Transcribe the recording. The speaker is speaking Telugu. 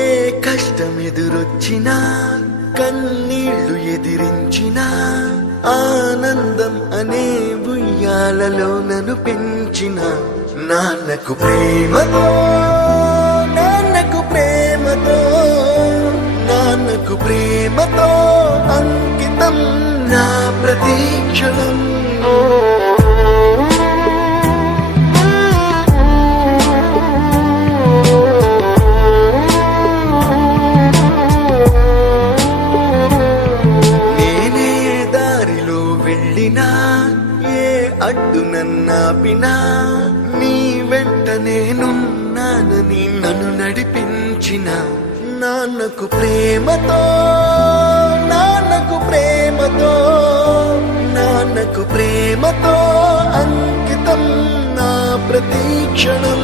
ఏ కష్టమెదురొచ్చినా కన్నీళ్లు ఎదిరించినా ఆనందం అనే ఉయ్యాలలో నన్ను పెంచిన నాన్నకు ప్రేమతో నాన్నకు ప్రేమతో నాన్నకు ప్రేమతో అంకితం నా ప్రతీక్షణం. నేనే దారిలో వెళ్ళినా ఏ అడ్డు నన్నాపినా నీ వెంట నేనున్నానని నన్ను నడిపించిన నాన్నకు ప్రేమతో నాన్నకు ప్రేమతో నాన్నకు ప్రేమతో అంకితం నా ప్రతీక్షణం.